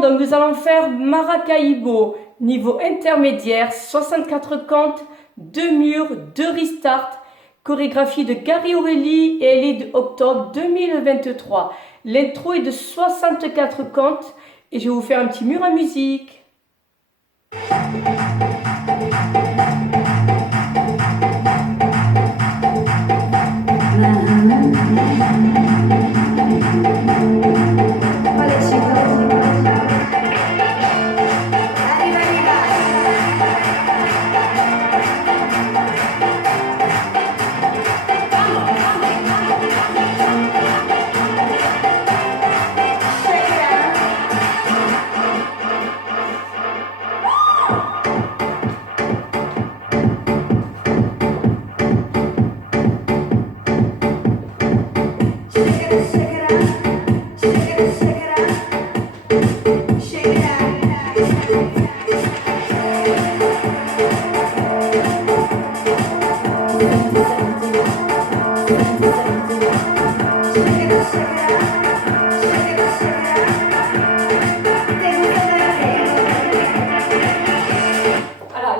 donc nous allons faire Maracaibo, niveau intermédiaire, 64 comptes, 2 murs, 2 restarts, chorégraphie de Gary Aurélie et elle est d'octobre 2023. L'intro est de 64 comptes et je vais vous faire un petit mur à musique.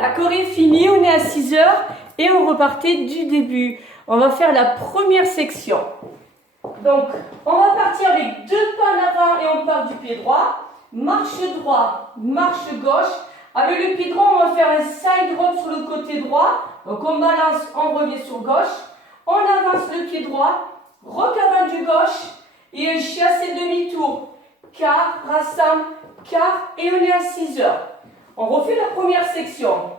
La choré finie, on est à 6 heures et on repartait du début. On va faire la première section. Donc, on va partir avec 2 pas en avant et on part du pied droit. Marche droit, marche gauche. Avec le pied droit, on va faire un side rock sur le côté droit. Donc, on balance, on revient sur gauche. On avance le pied droit, rock avant du gauche et un chasse et demi-tour. Quart, rassemble, quart et on est à 6 heures. On refait la première section.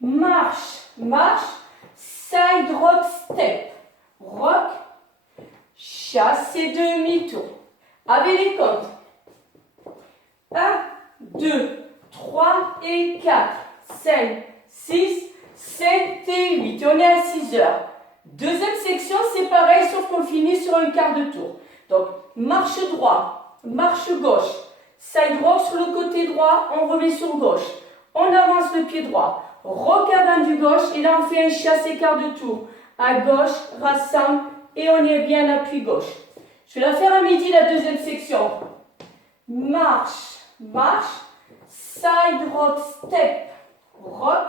Marche, marche, side rock step, rock, chasse et demi-tour. Avec les comptes. 1, 2, 3 et 4, 5, 6, 7 et 8. Et on est à 6 heures. Deuxième section, c'est pareil, sauf qu'on finit sur un quart de tour. Donc, marche droit, marche gauche, side rock sur le côté droit, on remet sur gauche. On avance le pied droit, rock avant du gauche, et là on fait un chasse et quart de tour. À gauche, rassemble, et on est bien en appui gauche. Je vais la faire à midi, la deuxième section. Marche, marche, side rock, step, rock,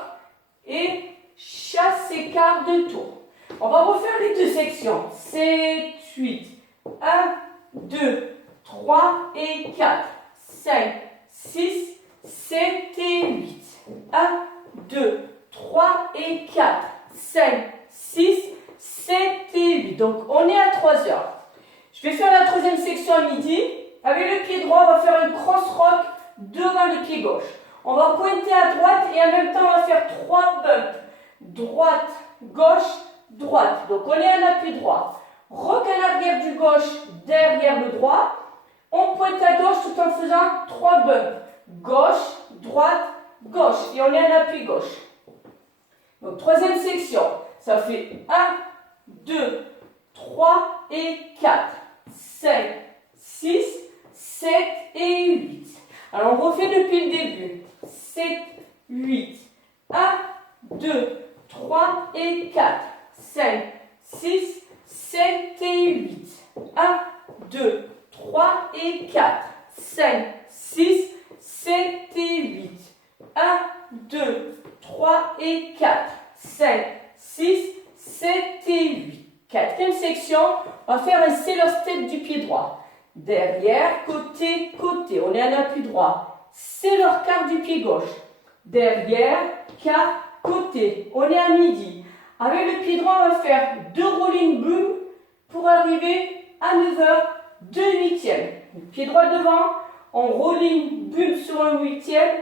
et chasse et quart de tour. On va refaire les deux sections. 7, 8. 1, 2, 3 et 4. 5, 6, 7 et 8. 1, 2, 3 et 4. 5, 6, 7 et 8. Donc, on est à 3 heures. Je vais faire la troisième section à midi. Avec le pied droit, on va faire un cross rock devant le pied gauche. On va pointer à droite et en même temps, on va faire 3 bumps. Droite, gauche, droite. Donc, on est en appui droit. Rock en arrière du gauche, derrière le droit. On pointe à gauche tout en faisant 3 bumps. Gauche, droite, gauche. Et on est en appui gauche. Donc, troisième section. Ça fait 1, 2, 3 et 4, 5, 6, 7 et 8. Alors, on refait depuis le début. 7, 8. 1, 2, 3 et 4, 5, 6, 7 et 8. 1, 2, 3 et 4, 5, 6, 7 et 8. 1, 2, 3 et 4, 5, 6, 7 et 8. Quatrième section, on va faire un sailor step du pied droit. Derrière, côté, côté. On est en appui droit. Sailor quart du pied gauche. Derrière, quart, côté. On est à midi. Avec le pied droit, on va faire 2 rolling boom pour arriver à 9 heures, 2 huitièmes. Pied droit devant, on rolling boom sur un huitième.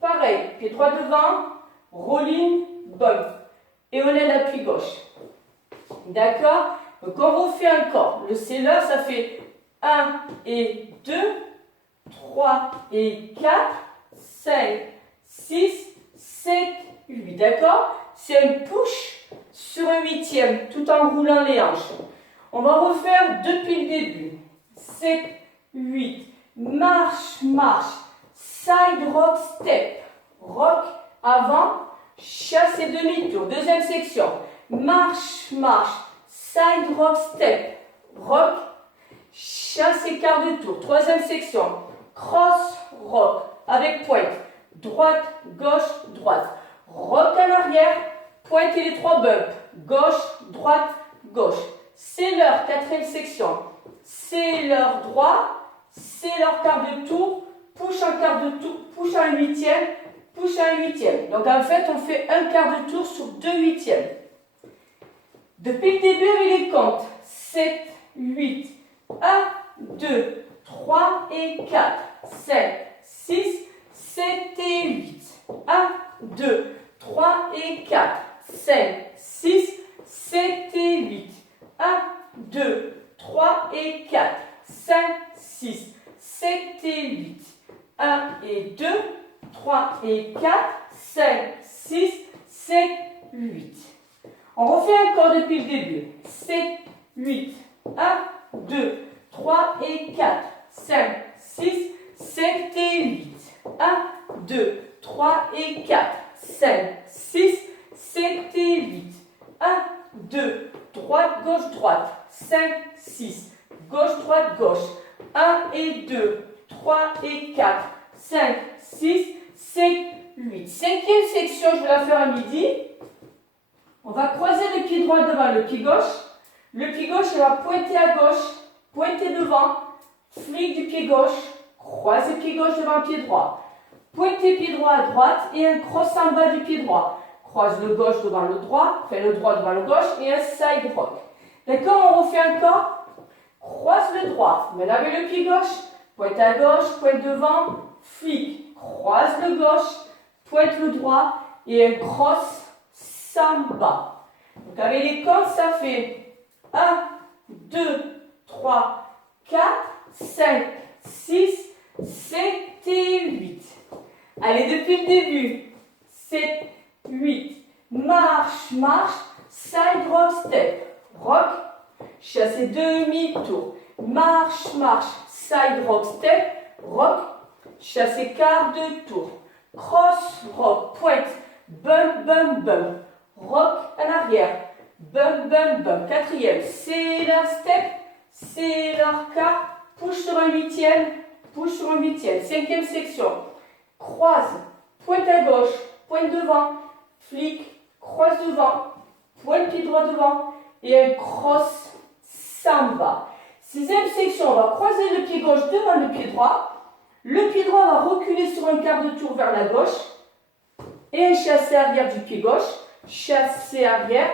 Pareil, pied droit devant, rolling bump. Et on est en appui gauche. D'accord? Donc on refait encore. Le sailor, ça fait 1 et 2, 3 et 4, 5, 6, 7, 8. D'accord? C'est un push sur un huitième, tout en roulant les hanches. On va refaire depuis le début. 7, 8. Marche, marche. Side rock, step. Rock avant, chasse et demi-tour. Deuxième section. Marche, marche. Side rock, step. Rock, chasse et quart de tour. Troisième section. cross, rock, avec pointe, droite, gauche, droite, rock en arrière, pointe et les 3 bumps, gauche, droite, gauche. C'est leur 4e section, c'est leur droit, c'est leur quart de tour, push un quart de tour, push un 8e, push un 8e. Donc en fait, on fait un quart de tour sur 2 8e. Depuis le début, avec les comptes, 7, 8, 1, 2, 3 et 4, 5, 6, 7 et 8. 1, 2, 3 et 4, 5, 6, 7 et 8. 1, 2, 3 et 4, 5, 6, 7 et 8. 1 et 2, 3 et 4, 5, 6, 7, 8. On refait encore depuis le début. 7, 8, 1, 2, 3 et 4, 5, 6, 7 et 8. 1, 2, 3 et 4, 5, 6, 7 et 8. 1, 2, droite, gauche, droite. 5, 6, gauche, droite, gauche. 1 et 2, 3 et 4, 5, 6, 7, 8. 5e section, je vais la faire à midi. On va croiser le pied droit devant le pied gauche. Le pied gauche, il va pointer à gauche, pointer devant, flic du pied gauche, croise le pied gauche devant le pied droit. Pointer pied droit à droite et un cross en bas du pied droit. Croise le gauche devant le droit, fait le droit devant le gauche et un side rock. D'accord, on refait encore. Croise le droit, maintenant avec le pied gauche, pointe à gauche, pointe devant, flic, croise le gauche, pointe le droit et un cross samba. Donc avec les comptes, ça fait 1, 2, 3, 4, 5, 6, 7 et 8. Allez, depuis le début. 7, 8. Marche, marche. Side rock, step. Rock. Chassez demi-tour. Marche, marche. Side rock, step. Rock. Chassez quart de tour. Cross, rock, pointe. Bump, bump, bump. Rock en arrière. Bump, bump, bump. 4e. C'est leur step. C'est leur quart. Push sur un 8e. Push sur un 8e. 5e section. Croise. Pointe à gauche. Pointe devant. Flic. Croise devant. Pointe pied droit devant. Et un cross samba. 6e section. On va croiser le pied gauche devant le pied droit. Le pied droit va reculer sur un quart de tour vers la gauche. Et un chassé arrière du pied gauche. Chassé arrière.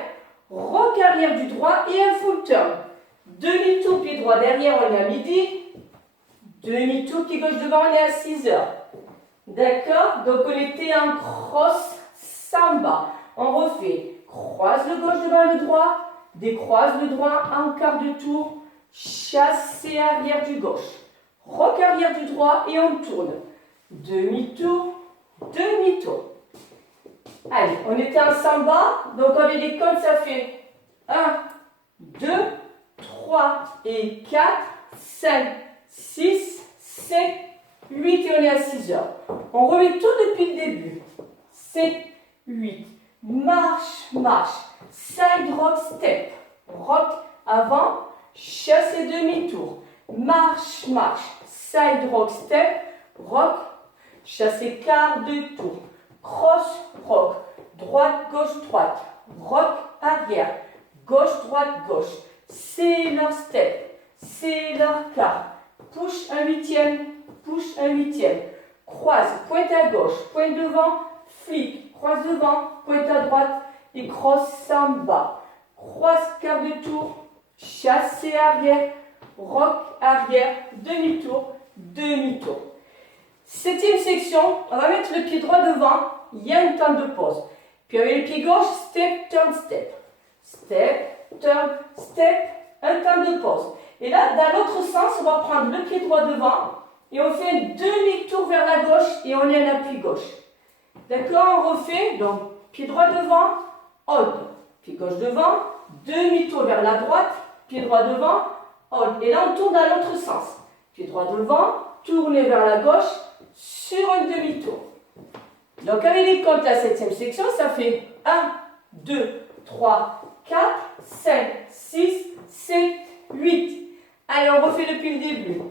Rock arrière du droit et un full turn. Demi-tour pied droit derrière, on est à midi. Demi-tour pied gauche devant, on est à 6 heures. D'accord? Donc on était en cross samba. On refait. Croise le gauche devant le droit. Décroise le droit en quart de tour. Chassé arrière du gauche. Rock arrière du droit et on tourne. Demi-tour. Demi-tour. Allez, on était en samba. Donc avec les comptes, ça fait 1, 2, 3 et 4, 5, 6, 7, 8 et on est à 6 heures. On remet tout depuis le début. 7, 8, marche, marche, side rock, step, rock avant, chasse et demi-tour, marche, marche, side rock, step, rock, chasse et quart de tour, cross, rock, droite, gauche, droite, rock, arrière, gauche, droite, gauche. C'est leur step, c'est leur quart. Push un 8e, push un 8e. Croise, pointe à gauche, pointe devant, flic, croise devant, pointe à droite et cross samba. Croise quart de tour, chassé arrière, rock arrière, demi-tour, demi-tour. 7e section, on va mettre le pied droit devant, il y a un temps de pause. Puis avec le pied gauche, step, turn, step. Step, turn, step, un temps de pause. Et là, dans l'autre sens, on va prendre le pied droit devant et on fait un demi-tour vers la gauche et on est un appui gauche. D'accord, on refait, donc pied droit devant, hold. Pied gauche devant, demi-tour vers la droite, pied droit devant, hold. Et là, on tourne dans l'autre sens. Pied droit devant, tourner vers la gauche sur un demi-tour. Donc avec les comptes, la 7e section, ça fait 1, 2, 3, 4, 5, 6, 7, 8. Allez, on refait depuis le début.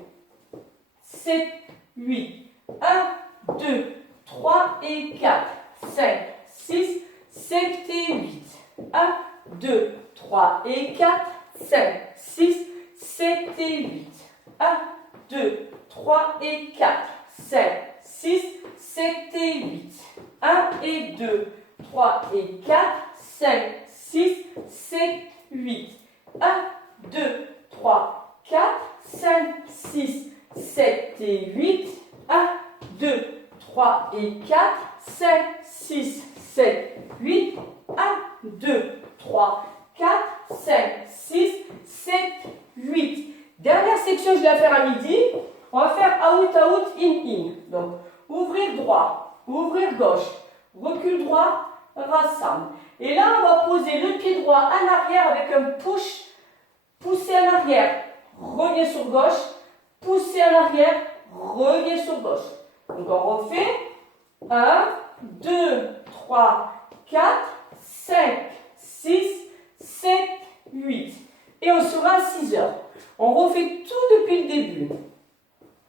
7, 8. 1, 2, 3 et 4, 5, 6, 7 et 8. 1, 2, 3 et 4, 5, 6, 7 et 8. 1, 2, 3 et 4, 5, 6, 7 et 8. 1 et 2, 3 et 4, 5, 6, 7, 8. 1, 2, 3, 4, 5, 6, 7 et 8. 1, 2, 3 et 4, 5, 6, 7, 8. 1, 2, 3, 4, 5, 6, 7, 8. Dernière section, je vais la faire à midi. On va faire out, out, in, in. Donc, ouvrir droit, ouvrir gauche, recul droit, rassemble. Et là, on va poser le pied droit en arrière avec un push, pousser en arrière, revient sur gauche, pousser en arrière, revient sur gauche. Donc, on refait 1, 2, 3, 4, 5, 6, 7, 8. Et on sera à 6 heures. On refait tout depuis le début.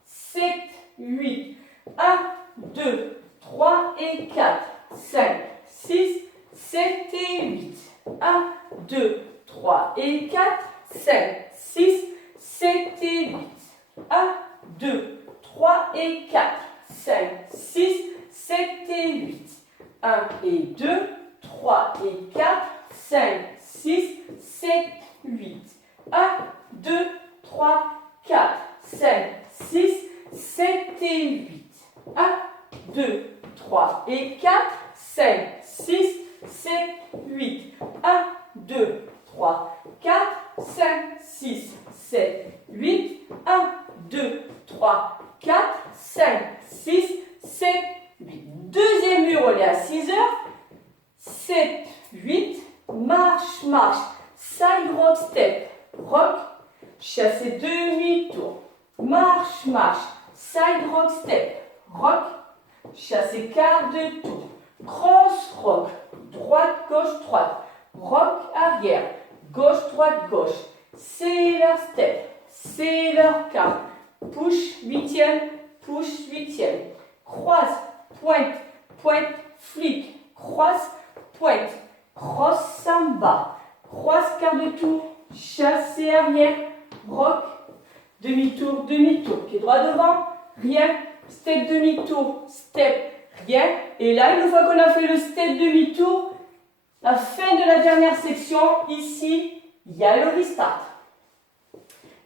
7, 8. 1, 2, 3 et 4, 5, 6, 7 et 8. 1, 2, 3 et 4, 5, 6, 7 et 8. 1, 2, 3 et 4, 5, 6, 7 et 8. 1 et 2, 3 et 4, 5, 6, 7, 8. 1, 2, 3, 4, 5, 6, 7 et 8. 1, 2, 3 et 4, 5, 6, 7, 8. 1, 2, 3, 4, 5, 6, 7, 8. 1, 2, 3, 4, 5, 6, 7, 8. Deuxième mur, on est à 6 heures. 7, 8. Marche, marche. Side rock, step. Rock. Chassez demi-tour. Marche, marche. Side rock, step. Rock. Chassez quart de tour. Cross, rock. Droite, gauche, droite. Rock, arrière. Gauche, droite, gauche. Sailor step. Sailor quart. Push, huitième. Push, huitième. Croise, pointe, pointe, flic. Croise, pointe. Cross, samba. Croise, quart de tour. Chassez arrière. Rock. Demi-tour, demi-tour. Pied droit devant. Rien. Step demi-tour. Step. Rien. Et là, une fois qu'on a fait le step demi-tour, la fin de la dernière section, ici, il y a le restart.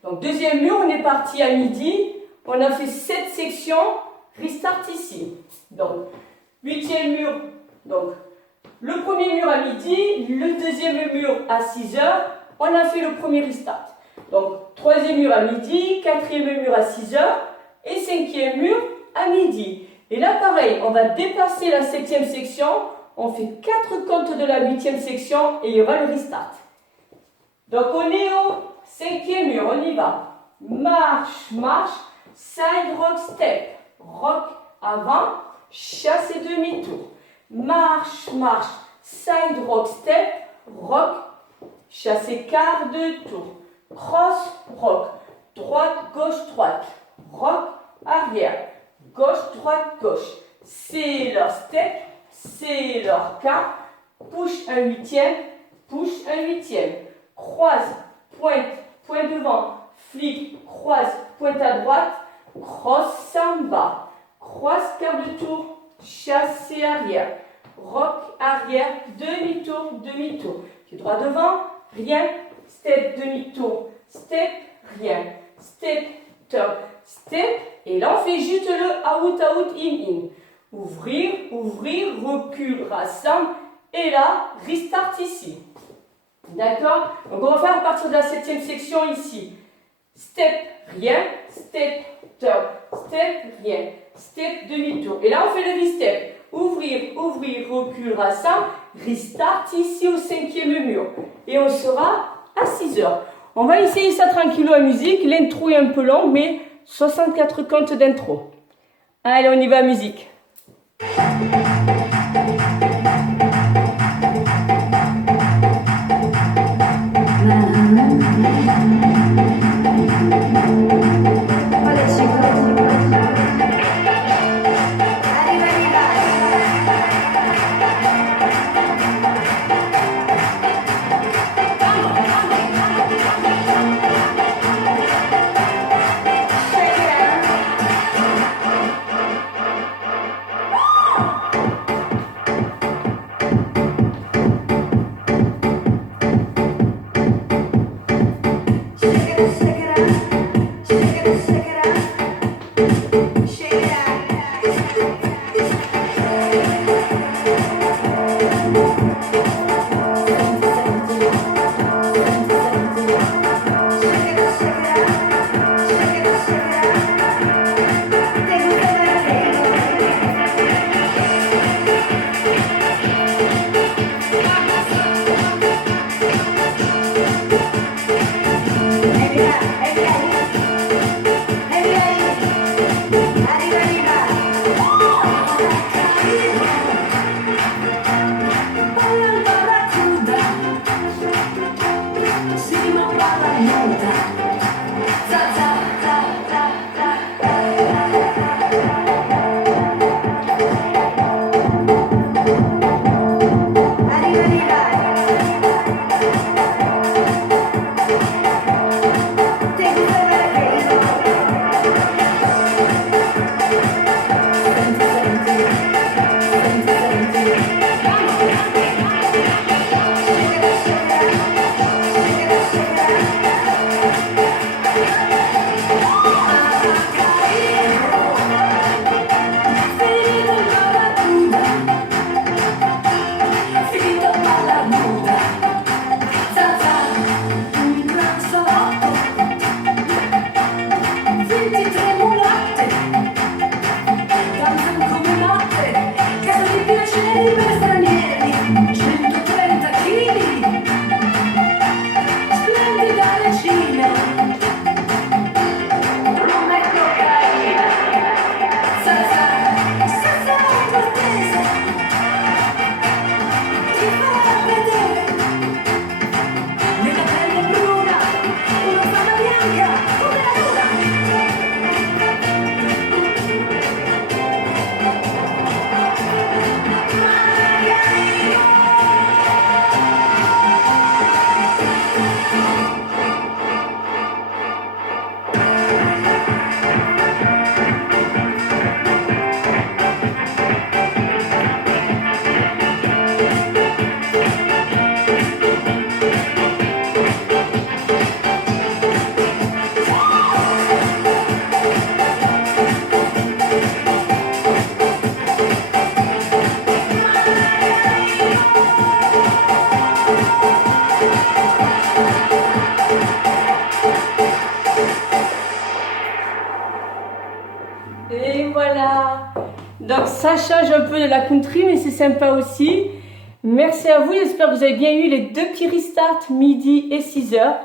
Donc, deuxième mur, on est parti à midi. On a fait 7 sections. Restart ici. Donc, huitième mur. Donc, le premier mur à midi, le deuxième mur à 6 heures. On a fait le premier restart. Donc, troisième mur à midi, quatrième mur à 6 heures et cinquième mur à midi. Et là, pareil, on va dépasser la 7e section. On fait 4 comptes de la 8e section et il y aura le restart. Donc, on est au 5e mur. On y va. Marche, marche. Side rock, step. Rock avant. Chasse et demi-tour. Marche, marche. Side rock, step. Rock. Chasse et quart de tour. Cross, rock. Droite, gauche, droite. Rock, arrière. Gauche, droite, gauche. C'est leur step. C'est leur quart. Push un huitième. Push un huitième. Croise, pointe, pointe devant. Flic, croise, pointe à droite. Cross, samba. Croise, quart de tour. Chasse et arrière. Rock, arrière. Demi-tour, demi-tour. Pied droit devant. Rien. Step, demi-tour. Step, rien. Step, turn, step. Et là, on fait juste le out, out, in, in. Ouvrir, ouvrir, recul, rassemble. Et là, restart ici. D'accord? Donc, on va faire à partir de la 7e section ici. Step, rien. Step, turn, step, rien. Step, demi-tour. Et là, on fait le V-step. Ouvrir, ouvrir, recul, rassemble. Restart ici au 5e mur. Et on sera à 6 heures. On va essayer ça tranquillement en musique. L'intro est un peu longue, mais 64 comptes d'intro. Allez, on y va, musique. Allez, Voilà. Donc ça change un peu de la country, mais c'est sympa aussi. Merci à vous, j'espère que vous avez bien eu les deux petits restarts, midi et 6 heures.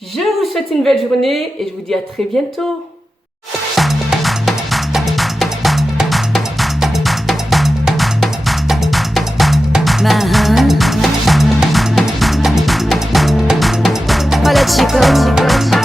Je vous souhaite une belle journée et je vous dis à très bientôt. Hola chicos.